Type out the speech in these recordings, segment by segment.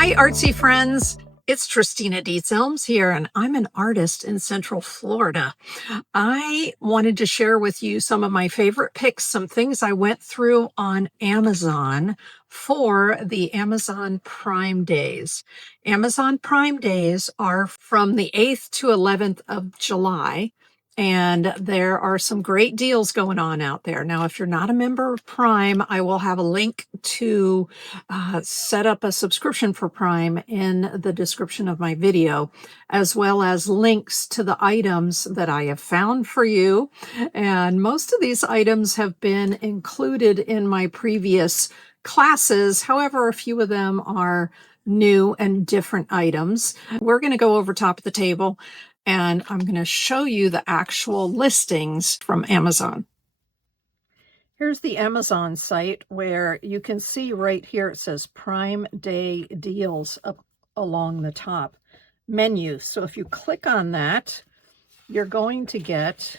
Hi, artsy friends. It's Tristina Dietz-Elms here, and I'm an artist in Central Florida. I wanted to share with you some of my favorite picks, some things I went through on Amazon for the Amazon Prime Days. Amazon Prime Days are from the 8th to 11th of July. And there are some great deals going on out there. Now, if you're not a member of Prime, I will have a link to set up a subscription for Prime in the description of my video, as well as links to the items that I have found for you. And most of these items have been included in my previous classes. However, a few of them are new and different items. We're going to go over top of the table, and I'm going to show you the actual listings from Amazon. Here's the Amazon site where you can see right here it says Prime Day Deals up along the top menu. So if you click on that, you're going to get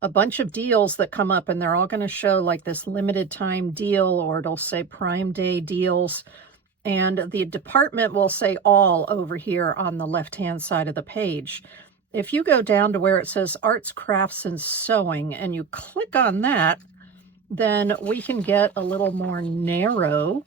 a bunch of deals that come up, and they're all going to show like this limited time deal, or it'll say Prime Day Deals. And the department will say all over here on the left-hand side of the page. If you go down to where it says Arts, Crafts, and Sewing, and you click on that, then we can get a little more narrow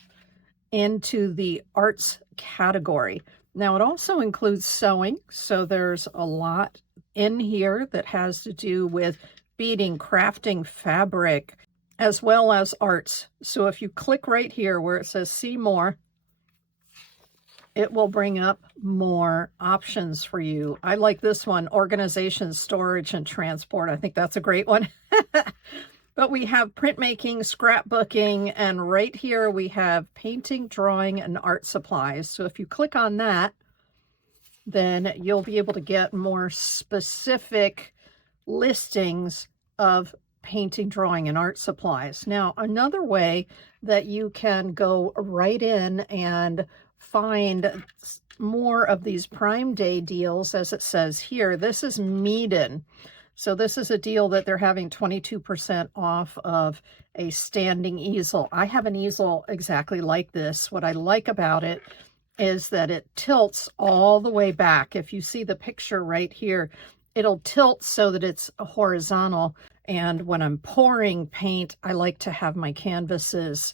into the arts category. Now, it also includes sewing, so there's a lot in here that has to do with beading, crafting, fabric, as well as arts. So if you click right here where it says See More, it will bring up more options for you. I like this one, organization, storage, and transport. I think that's a great one. But we have printmaking, scrapbooking, and right here we have painting, drawing, and art supplies. So if you click on that, then you'll be able to get more specific listings of painting, drawing, and art supplies. Now, another way that you can go right in and find more of these Prime Day deals, as it says here, this is Meeden. So this is a deal that they're having 22% off of a standing easel. I have an easel exactly like this. What I like about it is that it tilts all the way back. If you see the picture right here, it'll tilt so that it's horizontal. And when I'm pouring paint, I like to have my canvases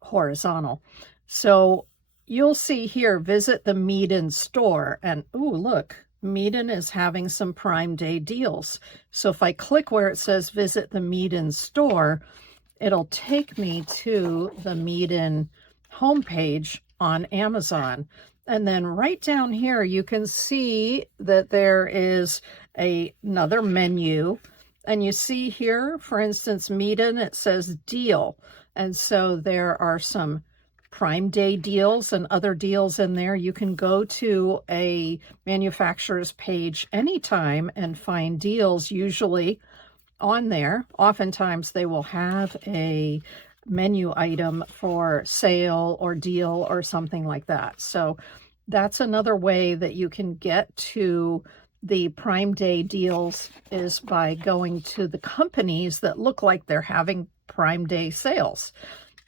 horizontal. So you'll see here, visit the Meeden store. And ooh, look, Meeden is having some Prime Day deals. So if I click where it says visit the Meeden store, it'll take me to the Meeden homepage on Amazon. And then right down here, you can see that there is another menu. And you see here, for instance, Meeden, it says deal. And so there are some Prime Day deals and other deals in there. You can go to a manufacturer's page anytime and find deals usually on there. Oftentimes they will have a menu item for sale or deal or something like that. So that's another way that you can get to the Prime Day deals, is by going to the companies that look like they're having Prime Day sales.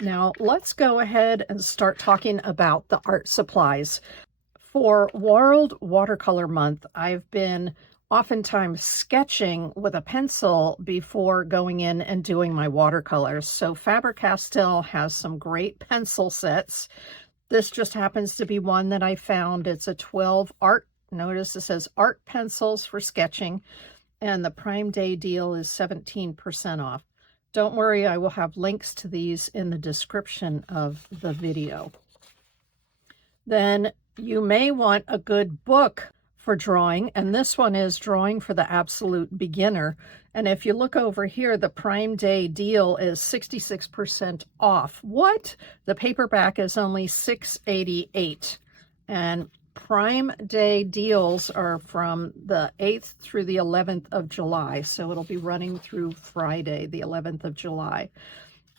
Now, let's go ahead and start talking about the art supplies. For World Watercolor Month, I've been oftentimes sketching with a pencil before going in and doing my watercolors. So Faber-Castell has some great pencil sets. This just happens to be one that I found. It's a 12 art. Notice it says art pencils for sketching, and the Prime Day deal is 17% off. Don't worry, I will have links to these in the description of the video. Then you may want a good book for drawing, and this one is Drawing for the Absolute Beginner. And if you look over here, the Prime Day deal is 66% off. What? The paperback is only $6.88. And Prime Day deals are from the 8th through the 11th of July. So it'll be running through Friday, the 11th of July.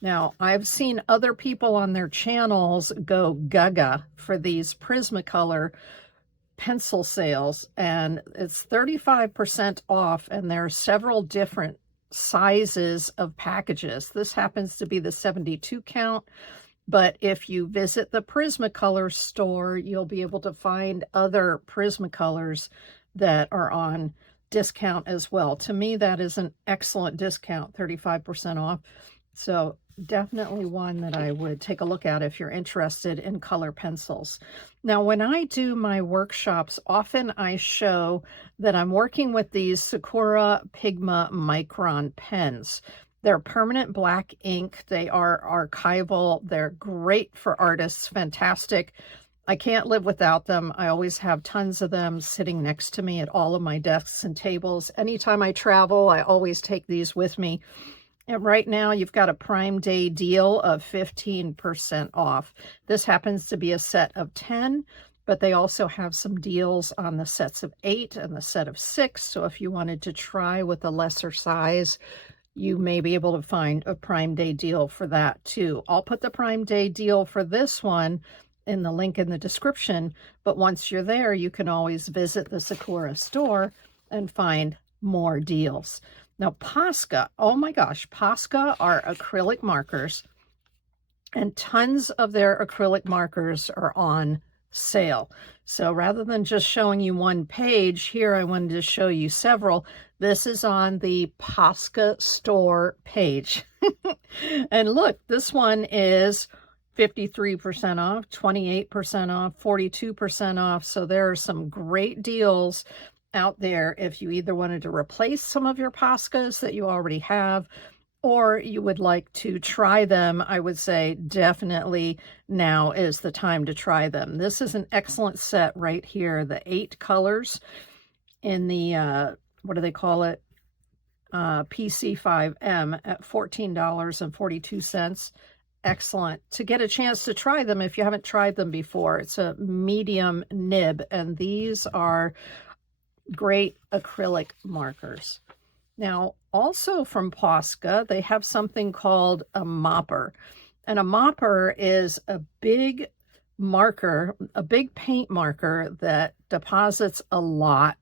Now, I've seen other people on their channels go gaga for these Prismacolor pencil sales, and it's 35% off, and there are several different sizes of packages. This happens to be the 72 count. But if you visit the Prismacolor store, you'll be able to find other Prismacolors that are on discount as well. To me, that is an excellent discount, 35% off. So definitely one that I would take a look at if you're interested in color pencils. Now, when I do my workshops, often I show that I'm working with these Sakura Pigma Micron pens. They're permanent black ink. They are archival. They're great for artists, fantastic. I can't live without them. I always have tons of them sitting next to me at all of my desks and tables. Anytime I travel, I always take these with me. And right now you've got a Prime Day deal of 15% off. This happens to be a set of 10, but they also have some deals on the sets of 8 and the set of 6. So if you wanted to try with a lesser size, you may be able to find a Prime Day deal for that too. I'll put the Prime Day deal for this one in the link in the description, but once you're there, you can always visit the Sakura store and find more deals. Now, Posca, oh my gosh, Posca are acrylic markers, and tons of their acrylic markers are on sale. So rather than just showing you one page here, I wanted to show you several. This is on the Posca store page. And look, this one is 53% off, 28% off, 42% off. So there are some great deals out there if you either wanted to replace some of your Poscas that you already have, or you would like to try them. I would say definitely now is the time to try them. This is an excellent set right here, the 8 colors in the, what do they call it? PC5M at $14.42. Excellent. To get a chance to try them if you haven't tried them before. It's a medium nib, and these are great acrylic markers. Now, also from Posca, they have something called a mopper. And a mopper is a big marker, a big paint marker that deposits a lot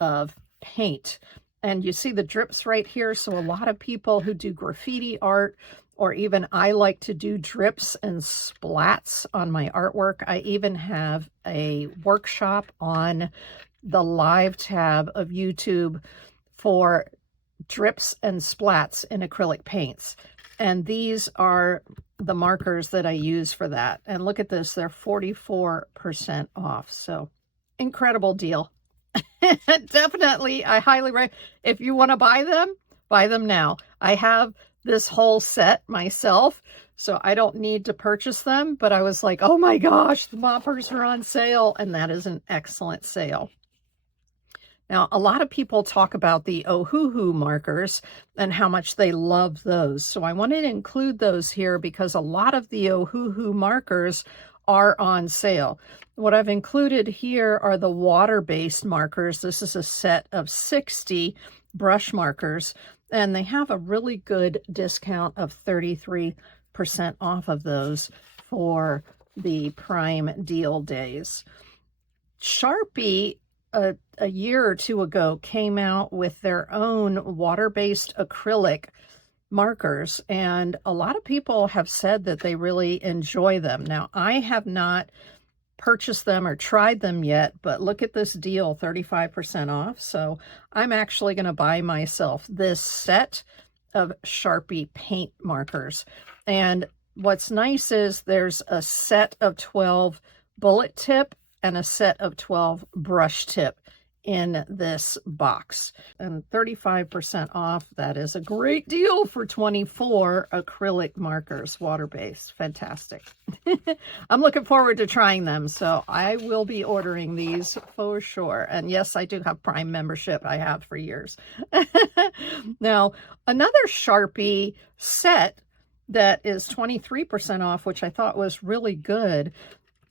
of paint. And you see the drips right here. So a lot of people who do graffiti art, or even I like to do drips and splats on my artwork. I even have a workshop on the live tab of YouTube for drips and splats in acrylic paints. And these are the markers that I use for that. And look at this, they're 44% off. So incredible deal. Definitely, I highly recommend. If you want to buy them now. I have this whole set myself, so I don't need to purchase them, but I was like, oh my gosh, the moppers are on sale, and that is an excellent sale. Now, a lot of people talk about the Ohuhu markers and how much they love those. So I wanted to include those here because a lot of the Ohuhu markers are on sale. What I've included here are the water-based markers. This is a set of 60 brush markers, and they have a really good discount of 33% off of those for the Prime Deal days. Sharpie, a year or two ago, came out with their own water-based acrylic markers, and a lot of people have said that they really enjoy them. Now, I have not purchased them or tried them yet, but look at this deal, 35% off. So I'm actually going to buy myself this set of Sharpie paint markers. And what's nice is there's a set of 12 bullet tip and a set of 12 brush tip in this box, and 35% off. That is a great deal for 24 acrylic markers, water-based. Fantastic. I'm looking forward to trying them, so I will be ordering these for sure. And yes, I do have Prime membership. I have for years. Now, another Sharpie set that is 23% off, which I thought was really good,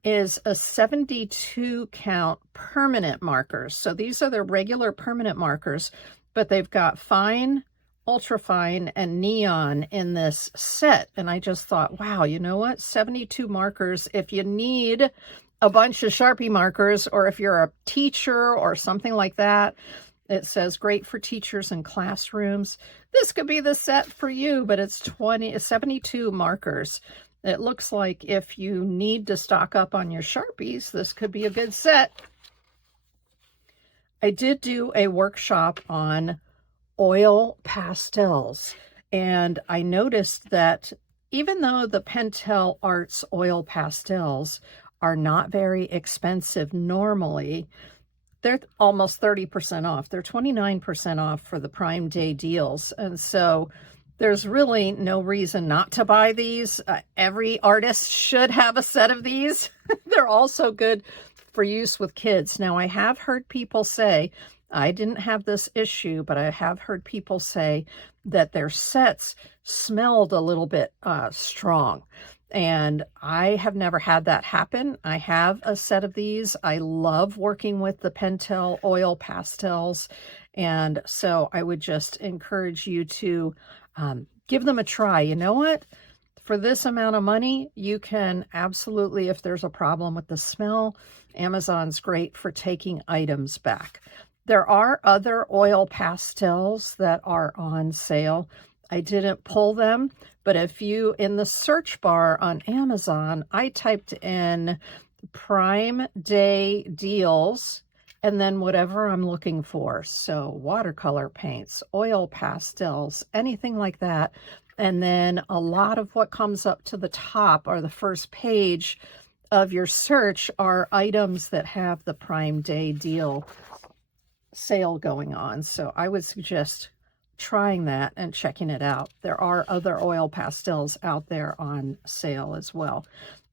is a 72 count permanent markers. So these are the regular permanent markers, but they've got fine, ultrafine, and neon in this set. And I just thought, wow, you know what? 72 markers. If you need a bunch of Sharpie markers, or if you're a teacher or something like that, it says great for teachers and classrooms. This could be the set for you, but it's 72 markers. It looks like if you need to stock up on your Sharpies, this could be a good set. I did do a workshop on oil pastels, and I noticed that even though the Pentel Arts oil pastels are not very expensive normally, they're almost 30% off. They're 29% off for the Prime Day deals. And so there's really no reason not to buy these. Every artist should have a set of these. They're also good for use with kids. Now, I have heard people say, I didn't have this issue, but I have heard people say that their sets smelled a little bit strong. And I have never had that happen. I have a set of these. I love working with the Pentel oil pastels. And so I would just encourage you to give them a try. You know what? For this amount of money, you can absolutely, if there's a problem with the smell, Amazon's great for taking items back. There are other oil pastels that are on sale. I didn't pull them, but if you, in the search bar on Amazon, I typed in Prime Day deals and then whatever I'm looking for. So watercolor paints, oil pastels, anything like that. And then a lot of what comes up to the top or the first page of your search are items that have the Prime Day deal sale going on. So I would suggest trying that and checking it out. There are other oil pastels out there on sale as well.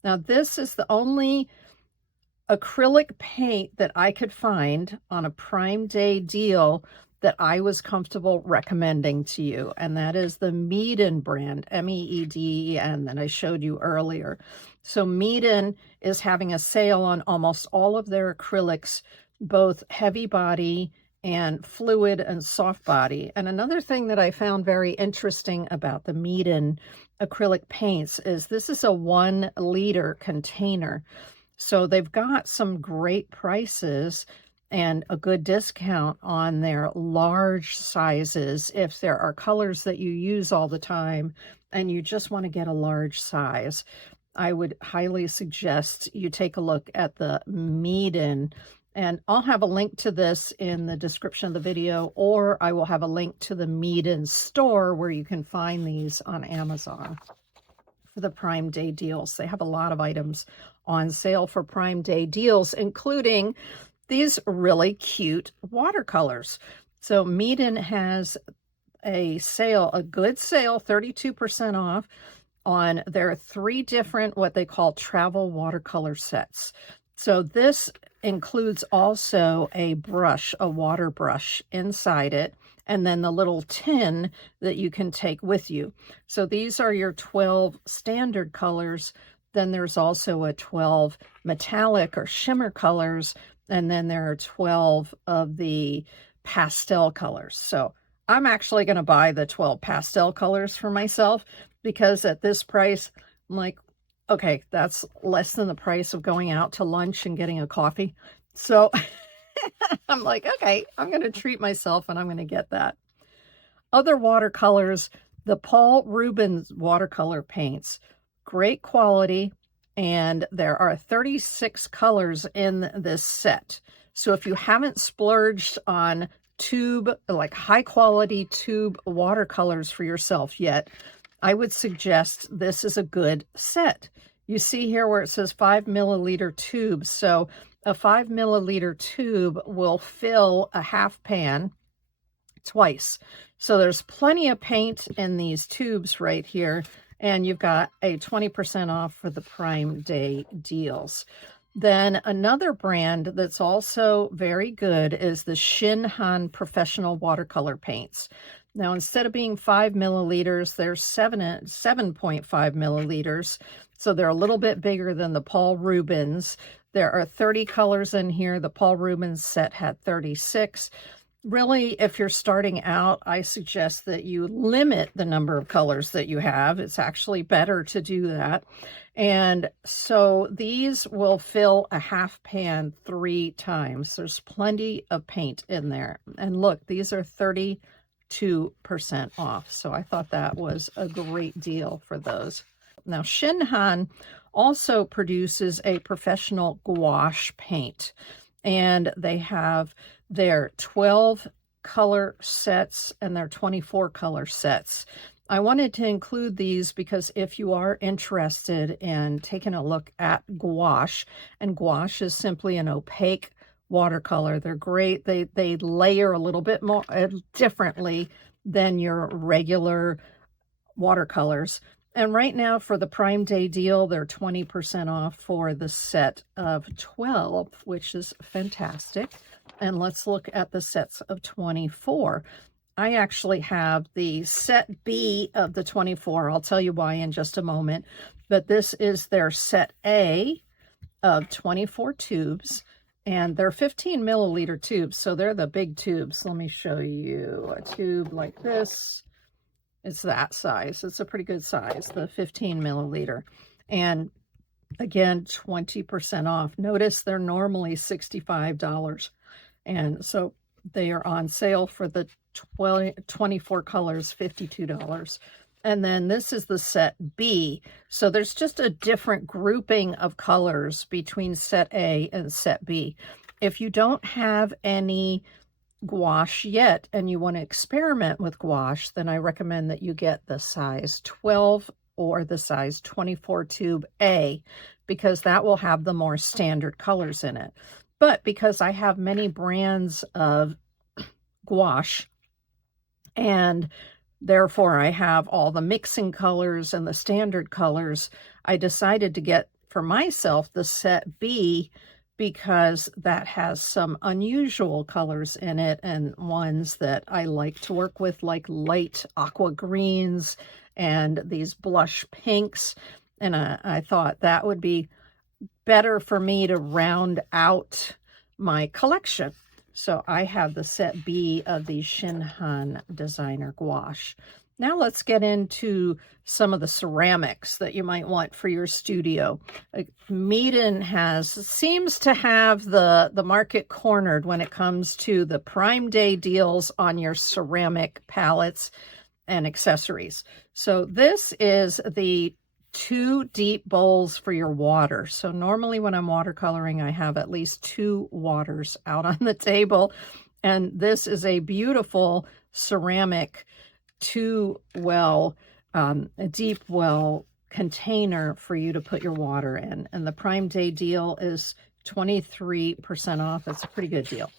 Now, this is the only acrylic paint that I could find on a Prime Day deal that I was comfortable recommending to you, and that is the Meeden brand, M-E-E-D-E-N, that I showed you earlier. So Meeden is having a sale on almost all of their acrylics, both heavy body and fluid and soft body. And another thing that I found very interesting about the Meeden acrylic paints is this is a 1 liter container. So they've got some great prices and a good discount on their large sizes if there are colors that you use all the time and you just want to get a large size. I would highly suggest you take a look at the Meeden, and I'll have a link to this in the description of the video, or I will have a link to the Meeden store where you can find these on Amazon for the Prime Day deals. They have a lot of items on sale for Prime Day deals, including these really cute watercolors. So Meeden has a sale, a good sale, 32% off on their 3 different, what they call travel watercolor sets. So this includes also a brush, a water brush inside it, and then the little tin that you can take with you. So these are your 12 standard colors. Then there's also a 12 metallic or shimmer colors, and then there are 12 of the pastel colors. So I'm actually going to buy the 12 pastel colors for myself, because at this price, I'm like, okay, that's less than the price of going out to lunch and getting a coffee. So I'm like, okay, I'm going to treat myself and I'm going to get that. Other watercolors, the Paul Rubens watercolor paints, great quality, and there are 36 colors in this set. So if you haven't splurged on tube, like high quality tube watercolors for yourself yet, I would suggest this is a good set. You see here where it says 5 milliliter tubes. So a 5 milliliter tube will fill a half pan twice. So there's plenty of paint in these tubes right here. And you've got a 20% off for the Prime Day deals. Then another brand that's also very good is the Shinhan Professional Watercolor Paints. Now, instead of being 5 milliliters, they're 7.5 milliliters. So they're a little bit bigger than the Paul Rubens. There are 30 colors in here. The Paul Rubens set had 36. Really, if you're starting out, I suggest that you limit the number of colors that you have. It's actually better to do that. And so these will fill a half pan 3 times. There's plenty of paint in there. And look, these are 32% off. So I thought that was a great deal for those. Now, Shinhan also produces a professional gouache paint, and they have their 12 color sets and their 24 color sets. I wanted to include these because if you are interested in taking a look at gouache, and gouache is simply an opaque watercolor. They're great. They layer a little bit more differently than your regular watercolors. And right now for the Prime Day deal, they're 20% off for the set of 12, which is fantastic. And let's look at the sets of 24. I actually have the set B of the 24. I'll tell you why in just a moment. But this is their set A of 24 tubes. And they're 15 milliliter tubes, so they're the big tubes. Let me show you a tube like this. It's that size. It's a pretty good size, the 15 milliliter. And again, 20% off. Notice they're normally $65. And so they are on sale for the 24 colors, $52. And then this is the set B. So there's just a different grouping of colors between set A and set B. If you don't have any gouache yet and you want to experiment with gouache, then I recommend that you get the size 12 or the size 24 tube A, because that will have the more standard colors in it. But because I have many brands of gouache, and therefore I have all the mixing colors and the standard colors, I decided to get for myself the set B, because that has some unusual colors in it and ones that I like to work with, like light aqua greens and these blush pinks. And I thought that would be better for me to round out my collection. So I have the set B of the Shinhan designer gouache. Now let's get into some of the ceramics that you might want for your studio. Meeden seems to have the market cornered when it comes to the Prime Day deals on your ceramic palettes and accessories. So this is the 2 deep bowls for your water. So normally when I'm watercoloring, I have at least 2 waters out on the table. And this is a beautiful ceramic a deep well container for you to put your water in. And the Prime Day deal is 23% off. It's a pretty good deal.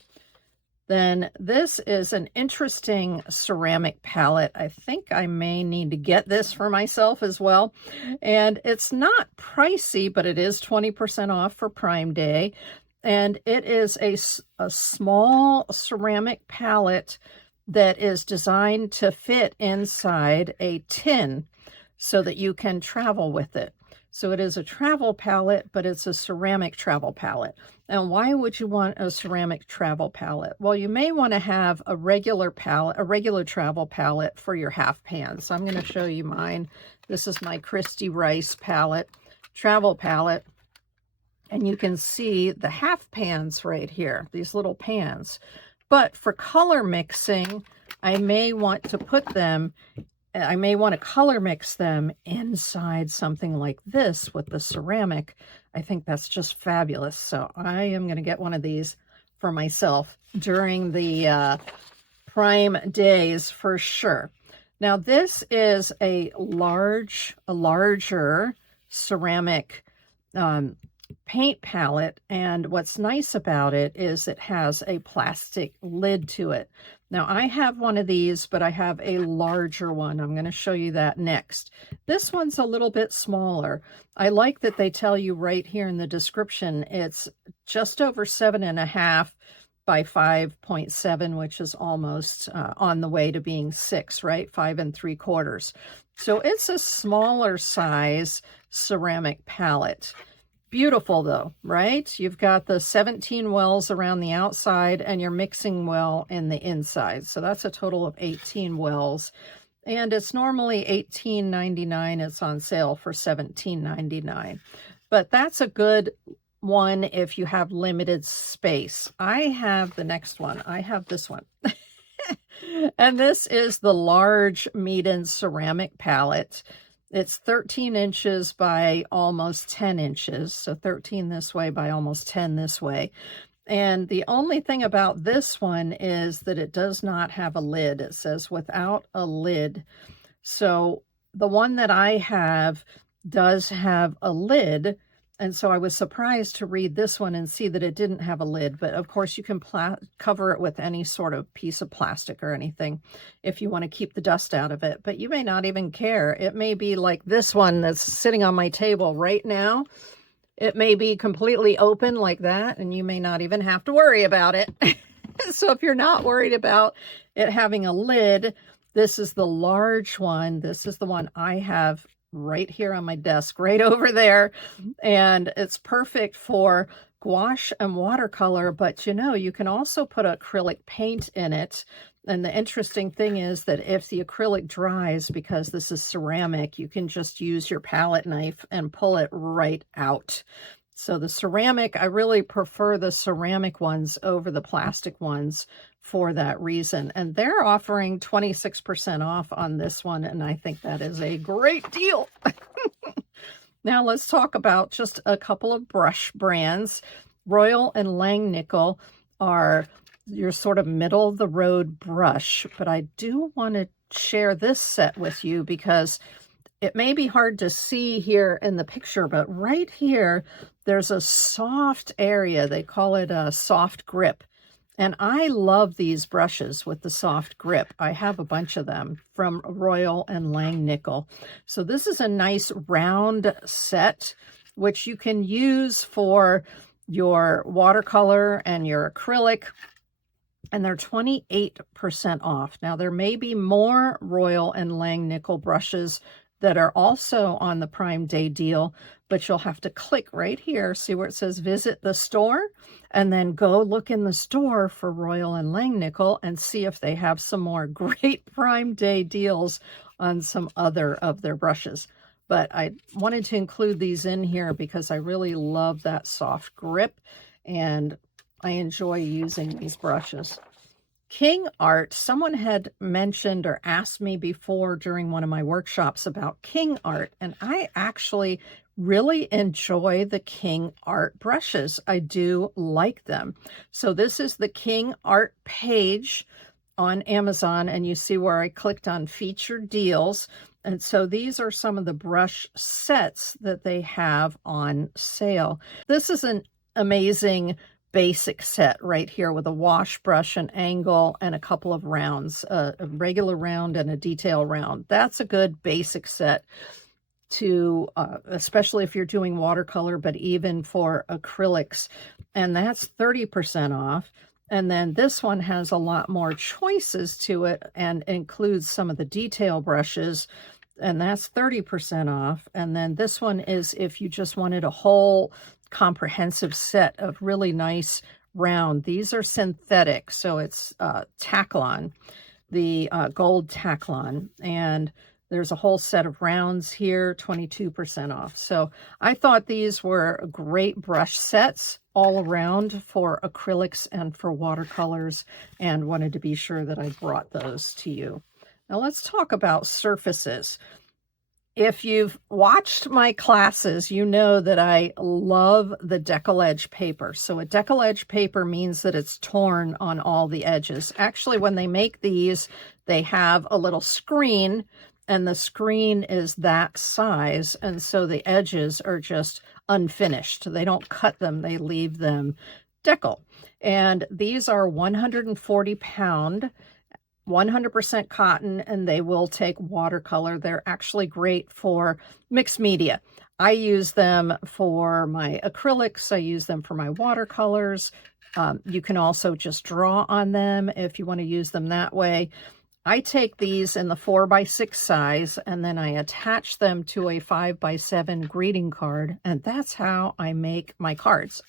Then this is an interesting ceramic palette. I think I may need to get this for myself as well. And it's not pricey, but it is 20% off for Prime Day. And it is a small ceramic palette that is designed to fit inside a tin so that you can travel with it. So it is a travel palette, but it's a ceramic travel palette. And why would you want a ceramic travel palette? Well, you may want to have a regular travel palette for your half pans. So I'm going to show you mine. This is my Christy Rice palette, travel palette. And you can see the half pans right here, these little pans. But for color mixing, I may want to color mix them inside something like this with the ceramic. I think that's just fabulous. So I am going to get one of these for myself during the Prime days for sure. Now this is a larger ceramic paint palette, and what's nice about it is it has a plastic lid to it. Now I have one of these, but I have a larger one. I'm going to show you that next. This one's a little bit smaller. I like that they tell you right here in the description it's just over 7.5 by 5.7, which is almost on the way to being 6, right? 5 3/4. So it's a smaller size ceramic palette. Beautiful though, right? You've got the 17 wells around the outside and your mixing well in the inside. So that's a total of 18 wells. And it's normally $18.99. It's on sale for $17.99. But that's a good one if you have limited space. I have the next one. I have this one. And this is the large Meeden ceramic palette. It's 13 inches by almost 10 inches. So 13 this way by almost 10 this way. And the only thing about this one is that it does not have a lid. It says without a lid. So the one that I have does have a lid. And so I was surprised to read this one and see that it didn't have a lid. But of course, you can cover it with any sort of piece of plastic or anything if you want to keep the dust out of it. But you may not even care. It may be like this one that's sitting on my table right now. It may be completely open like that, and you may not even have to worry about it. So if you're not worried about it having a lid, this is the large one. This is the one I have right here on my desk, right over there. And it's perfect for gouache and watercolor, but you know, you can also put acrylic paint in it. And the interesting thing is that if the acrylic dries, because this is ceramic, you can just use your palette knife and pull it right out. So the ceramic, I really prefer the ceramic ones over the plastic ones for that reason. And they're offering 26% off on this one, and I think that is a great deal. Now let's talk about just a couple of brush brands. Royal and Langnickel are your sort of middle of the road brush, but I do want to share this set with you because it may be hard to see here in the picture, but right here, there's a soft area. They call it a soft grip. And I love these brushes with the soft grip. I have a bunch of them from Royal and Langnickel. So this is a nice round set, which you can use for your watercolor and your acrylic. And they're 28% off. Now, there may be more Royal and Langnickel brushes that are also on the Prime Day deal, but you'll have to click right here, see where it says visit the store, and then go look in the store for Royal and Langnickel and see if they have some more great Prime Day deals on some other of their brushes. But I wanted to include these in here because I really love that soft grip and I enjoy using these brushes. King Art, someone had mentioned or asked me before during one of my workshops about King Art, and I actually really enjoy the King Art brushes. I do like them. So this is the King Art page on Amazon, and you see where I clicked on featured deals. And so these are some of the brush sets that they have on sale. This is an amazing basic set right here with a wash brush, an angle, and a couple of rounds, a regular round and a detail round. That's a good basic set to, especially if you're doing watercolor, but even for acrylics. And that's 30% off. And then this one has a lot more choices to it and includes some of the detail brushes, and that's 30% off. And then this one is if you just wanted a whole comprehensive set of really nice round. These are synthetic, so it's Taklon, the gold Taklon, and there's a whole set of rounds here, 22% off. So I thought these were great brush sets all around for acrylics and for watercolors, and wanted to be sure that I brought those to you. Now let's talk about surfaces. If you've watched my classes, you know that I love the decollage paper. So a decollage paper means that it's torn on all the edges. Actually, when they make these, they have a little screen, and the screen is that size. And so the edges are just unfinished. They don't cut them, they leave them decal. And these are 140 pound. 100% cotton, and they will take watercolor. They're actually great for mixed media. I use them for my acrylics. I use them for my watercolors. You can also just draw on them if you want to use them that way. I take these in the 4x6 size, and then I attach them to a 5x7 greeting card, and that's how I make my cards,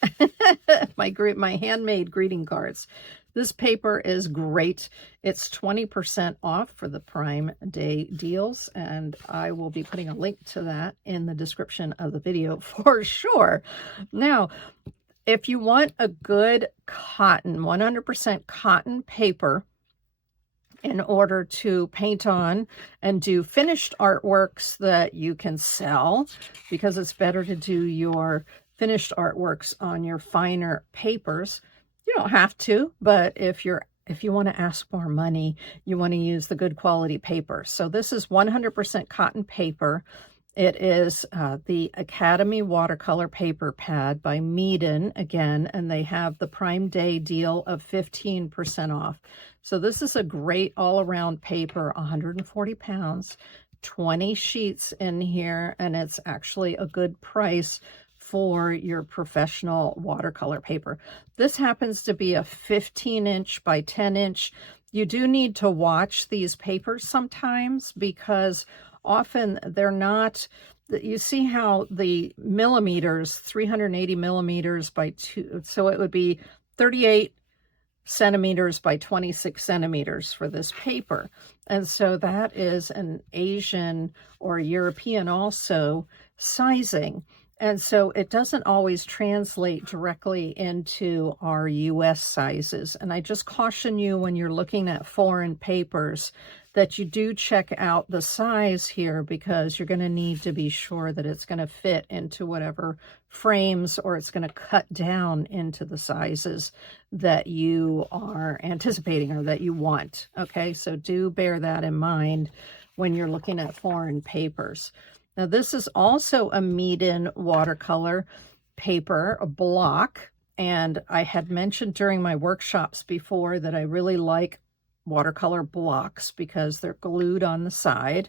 my handmade greeting cards. This paper is great. It's 20% off for the Prime Day deals, and I will be putting a link to that in the description of the video for sure. Now, if you want a good cotton, 100% cotton paper, in order to paint on and do finished artworks that you can sell, because it's better to do your finished artworks on your finer papers. You don't have to, but if you want to ask more money, you want to use the good quality paper. So this is 100% cotton paper. It is the Academy watercolor paper pad by Meeden again, and they have the Prime Day deal of 15% off. So this is a great all-around paper, 140 pounds, 20 sheets in here, and it's actually a good price for your professional watercolor paper. This happens to be a 15-inch by 10-inch. You do need to watch these papers sometimes, because often they're not, you see how the millimeters, 380 millimeters by 2, so it would be 38 centimeters by 26 centimeters for this paper. And so that is an Asian or European also sizing. And so it doesn't always translate directly into our US sizes. And I just caution you when you're looking at foreign papers that you do check out the size here, because you're going to need to be sure that it's going to fit into whatever frames, or it's going to cut down into the sizes that you are anticipating or that you want. Okay, so do bear that in mind when you're looking at foreign papers. Now, this is also a Meeden watercolor paper, a block, and I had mentioned during my workshops before that I really like watercolor blocks because they're glued on the side.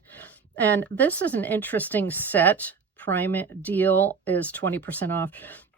And this is an interesting set. Prime deal is 20% off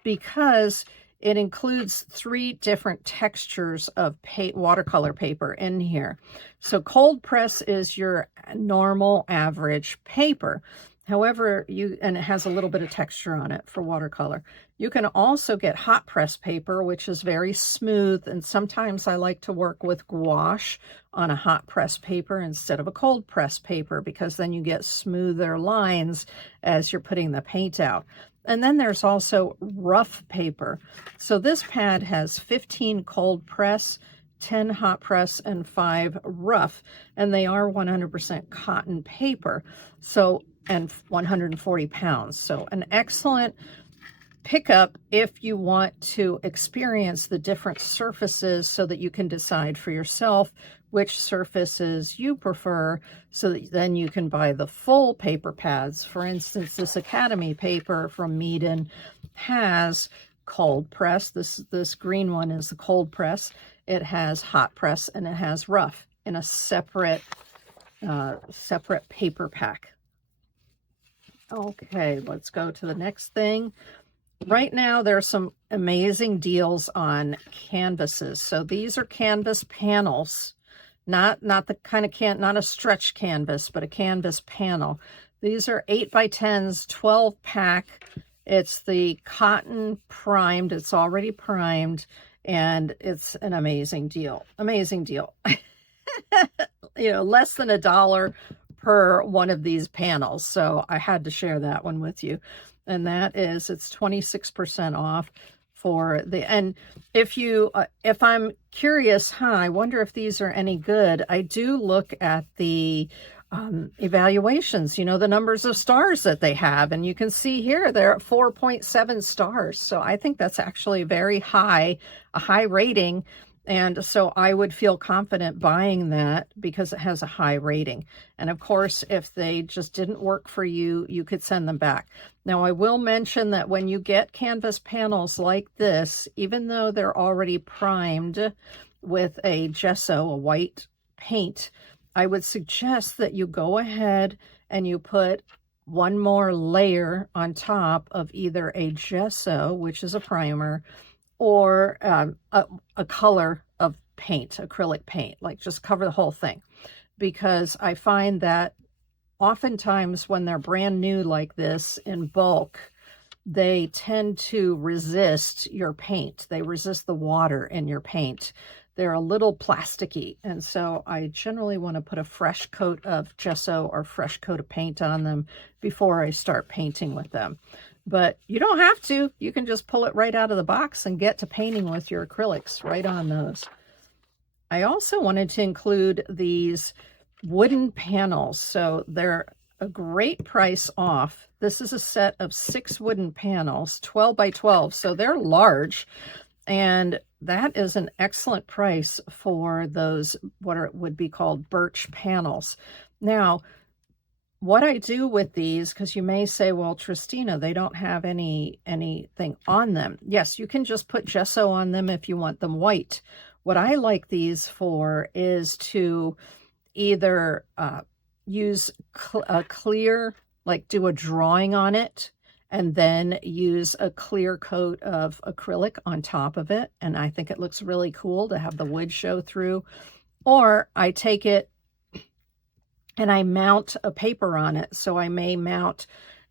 because it includes 3 different textures of watercolor paper in here. So cold press is your normal average paper. However, and it has a little bit of texture on it for watercolor. You can also get hot press paper, which is very smooth. And sometimes I like to work with gouache on a hot press paper instead of a cold press paper, because then you get smoother lines as you're putting the paint out. And then there's also rough paper. So this pad has 15 cold press, 10 hot press, and 5 rough. And they are 100% cotton paper. So, and 140 pounds. So an excellent pickup if you want to experience the different surfaces so that you can decide for yourself which surfaces you prefer, so that then you can buy the full paper pads. For instance, this Academy paper from Meeden has cold press. This green one is the cold press. It has hot press and it has rough in a separate paper pack. Okay, let's go to the next thing. Right now, there are some amazing deals on canvases. So these are canvas panels, not the kind of not a stretch canvas, but a canvas panel. These are 8 by 10s, 12 pack. It's the cotton primed. It's already primed, and it's an amazing deal. Amazing deal. You know, less than $1 per one of these panels. So I had to share that one with you. And that is, it's 26% off for the, and if I'm curious, I wonder if these are any good. I do look at the evaluations, you know, the numbers of stars that they have. And you can see here, they're at 4.7 stars. So I think that's actually very high, a high rating. And so I would feel confident buying that because it has a high rating. And of course, if they just didn't work for you, you could send them back. Now, I will mention that when you get canvas panels like this, even though they're already primed with a gesso, a white paint, I would suggest that you go ahead and you put one more layer on top of either a gesso, which is a primer, or a color of paint, acrylic paint, like just cover the whole thing. Because I find that oftentimes when they're brand new like this in bulk, they tend to resist your paint. They resist the water in your paint. They're a little plasticky. And so I generally want to put a fresh coat of gesso or fresh coat of paint on them before I start painting with them. But you don't have to. You can just pull it right out of the box and get to painting with your acrylics right on those. I also wanted to include these wooden panels. So they're a great price off. This is a set of 6 wooden panels, 12 by 12. So they're large. And that is an excellent price for those, would be called birch panels. Now, what I do with these, because you may say, well, Tristina, they don't have anything on them. Yes, you can just put gesso on them if you want them white. What I like these for is to either use a clear, like do a drawing on it, and then use a clear coat of acrylic on top of it. And I think it looks really cool to have the wood show through. Or I take it and I mount a paper on it. So I may mount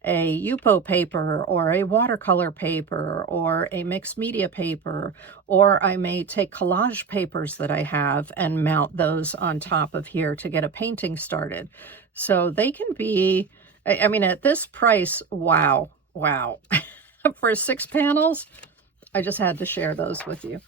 a Yupo paper or a watercolor paper or a mixed media paper, or I may take collage papers that I have and mount those on top of here to get a painting started. So they can be, I mean, at this price, wow. For 6 panels, I just had to share those with you.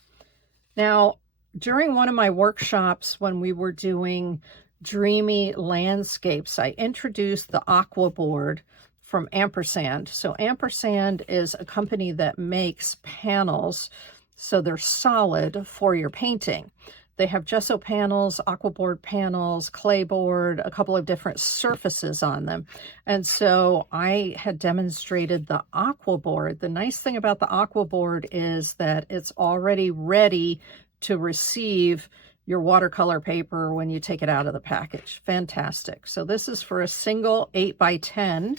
Now, during one of my workshops when we were doing dreamy landscapes, I introduced the Aqua board from Ampersand. So Ampersand is a company that makes panels, so they're solid for your painting. They have gesso panels, aqua board panels, clay board, a couple of different surfaces on them. And so I had demonstrated the aqua board. The nice thing about the aqua board is that it's already ready to receive your watercolor paper when you take it out of the package. Fantastic. So this is for a single 8 by 10.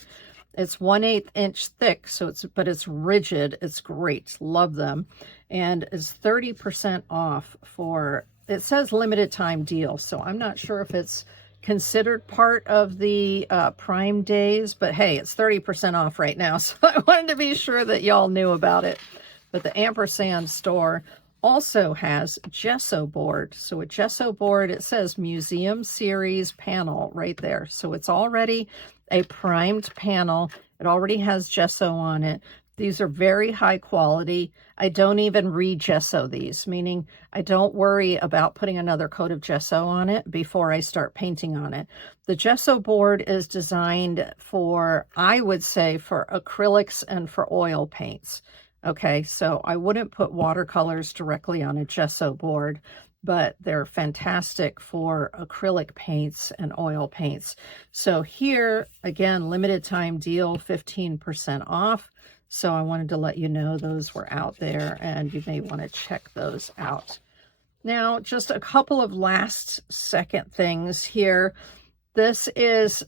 It's 1/8 inch thick, so but it's rigid. It's great. Love them. And it's 30% off for, it says limited time deal. So I'm not sure if it's considered part of the Prime days, but hey, it's 30% off right now. So I wanted to be sure that y'all knew about it. But the Ampersand store also has gesso board. So a gesso board, it says Museum Series panel right there. So it's already a primed panel. It already has gesso on it. These are very high quality. I don't even re-gesso these, meaning I don't worry about putting another coat of gesso on it before I start painting on it. The gesso board is designed for, I would say, for acrylics and for oil paints. Okay, so I wouldn't put watercolors directly on a gesso board, but they're fantastic for acrylic paints and oil paints. So here, again, limited time deal, 15% off. So I wanted to let you know those were out there and you may want to check those out. Now, just a couple of last second things here. This is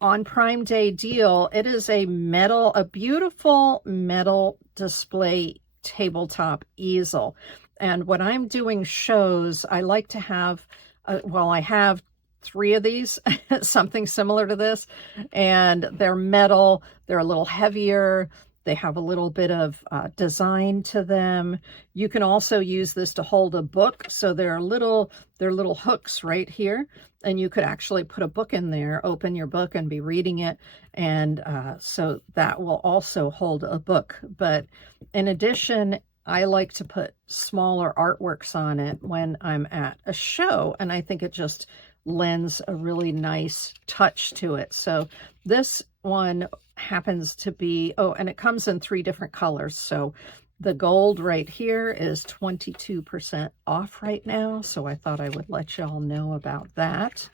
on Prime Day deal. It is a beautiful metal display tabletop easel. And when I'm doing shows, I like to have, I have 3 of these, something similar to this, and they're metal, they're a little heavier, they have a little bit of design to them. You can also use this to hold a book, so they're little hooks right here, and you could actually put a book in there, open your book and be reading it, and so that will also hold a book. But in addition, I like to put smaller artworks on it when I'm at a show, and I think it just lends a really nice touch to it. So this one happens to be, and it comes in 3 different colors. So the gold right here is 22% off right now. So I thought I would let y'all know about that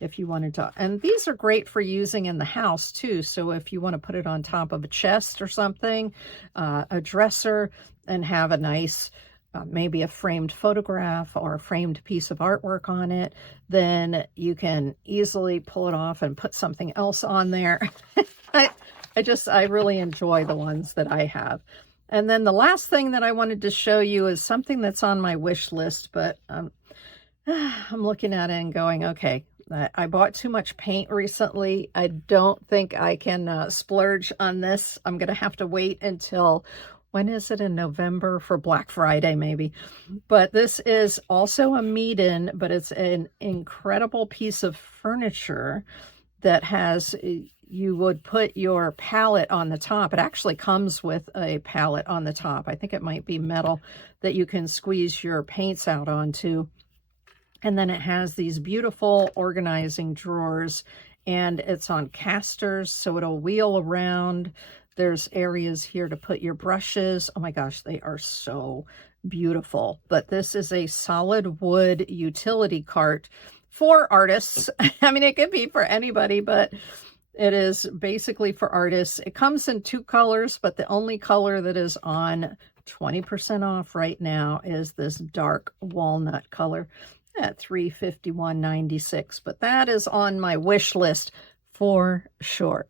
if you wanted to. And these are great for using in the house too. So if you want to put it on top of a chest or something, a dresser, and have a nice, maybe a framed photograph or a framed piece of artwork on it, then you can easily pull it off and put something else on there. I really enjoy the ones that I have. And then the last thing that I wanted to show you is something that's on my wish list, but I'm looking at it and going, okay, I bought too much paint recently. I don't think I can splurge on this. I'm going to have to wait until, when is it, in November for Black Friday maybe. But this is also a meet-in, but it's an incredible piece of furniture that has, you would put your palette on the top. It actually comes with a palette on the top. I think it might be metal that you can squeeze your paints out onto. And then it has these beautiful organizing drawers, and it's on casters, so it'll wheel around. There's areas here to put your brushes. Oh my gosh, they are so beautiful. But this is a solid wood utility cart for artists. I mean, it could be for anybody, but it is basically for artists. It comes in 2 colors, but the only color that is on 20% off right now is this dark walnut color at $351.96, but that is on my wish list for sure.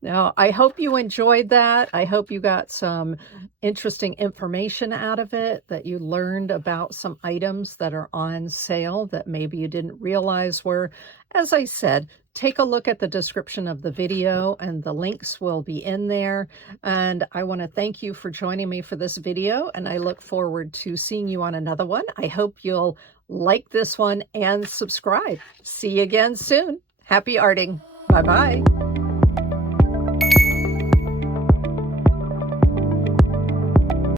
Now, I hope you enjoyed that. I hope you got some interesting information out of it, that you learned about some items that are on sale that maybe you didn't realize were. As I said, take a look at the description of the video and the links will be in there. And I want to thank you for joining me for this video, and I look forward to seeing you on another one. I hope you'll like this one and subscribe. See you again soon. Happy arting. Bye-bye.